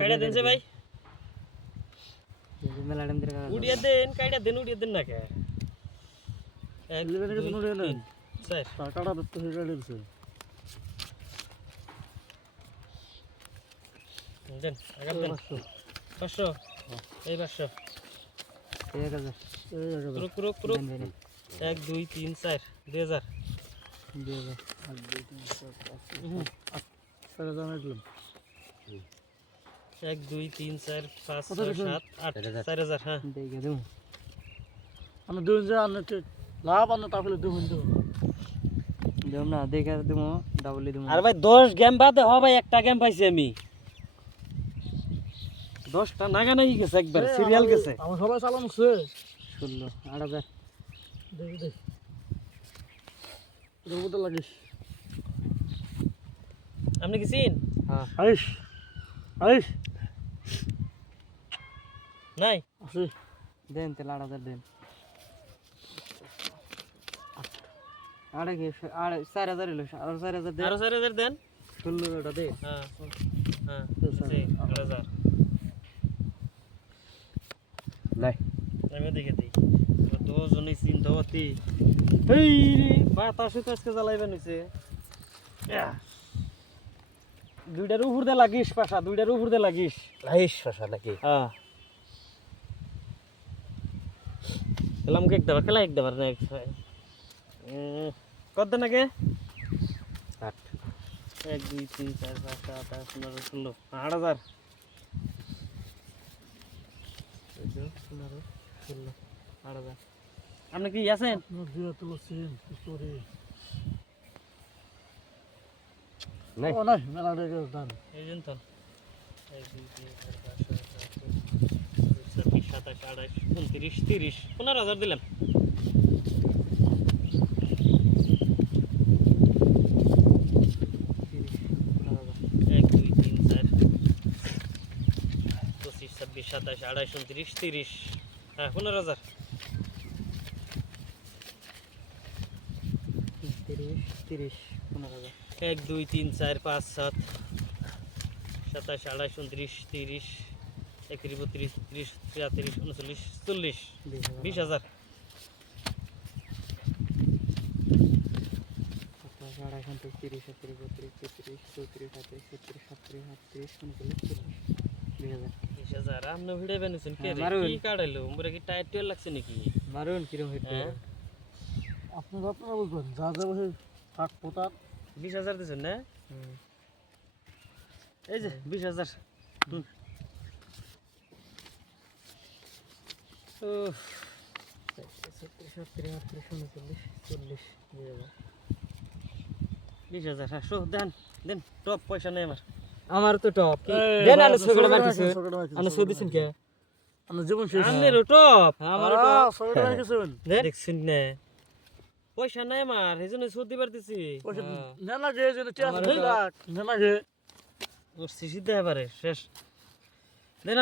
কাইডা দেন ভাই উড়িয়ে দেন কাইডা দেন উড়িয়ে দেন না কে স্যার টাকাটা তো হেডা দিছে দেন আগাম দেন 500 এই 500 এই 1000 রুক রুক রুক 1 2 3 4 2000 2000 আর 2 3 4 5 6 টাকা দিলাম 1 2 3 4 5 6 7 8 4000 হ্যাঁ দেখে দেব আমরা দুজন যে আনতে লাভ আনতে তাহলে দুজন দেব দেব না দেখে দেব ডাবল দেব আর ভাই 10 গেম বাদে হ ভাই একটা গেম পাইছি আমি 10টা নাগানাই গেছে একবার সিরিয়াল গেছে আমার সবাই চালানো শেষ 16 8000 দেখ দেখ রোবট লাগিস আপনি কি চিন হ্যাঁ আইস আইস নাই আছে দেন তে 8000 দেন আড়ে গে আড়ে 4000 হলো আর 4000 দেন আরো 4000 দেন 16 টা দে হ্যাঁ হ্যাঁ 8000 লাই আমি দেখে দিই দুজনই চিন্তা হতি এই রে বাতাসে তো আজকে জ্বালাইবেন হইছে দুইটার উপর দে লাগিস পাশা দুইটার উপর দে লাগিস লাইস ফাসা নাকি হ্যাঁ খেলাম কেক দেবার খেলা এক দেবার না কত দেন আগে 8 1 2 3 4 5 7 8 9 16 8000 8000 আপনি কি আছেন দুইটা তো সিন স্টোরি নাই ও নাই মেলা রে দান এই জন্য তো 1 2 3 4 5 6 7 8 27 28 29 30 15000 দিলাম এক দুই তিন চার 25 26 27 28 29 30 হ্যাঁ 15000 30 15000 1 2 3 4 5 7 27 28 29 30 31 32 33 33 39 40 20000 20000 আপনি ভিড়ে বেনেছেন কে রে কি কাটাইলো উমরে কি টায়ার টিয়ার লাগছে নাকি মারুন কিরম হইতে আপনারা বুঝবেন যা যা বসে থাক পোতাত 20000 দিছেন না এই যে 20000 উফ 20000 হ্যাঁ শো দেন দেন টপ পয়সা নেই আমার তো টপ দেন আলো ছগড়া মারতেছে আনা সো দিছেন কে আনা জীবন শেষ আনেরও টপ আমারও টপ ছগড়া মারতেছেন দেখছেন না পয়সা নাই আমার এইজন্য সো দিবার দিছি পয়সা না না যে যে 2 লাখ না না যে ওর সিসি দেয়া পারে শেষ দেন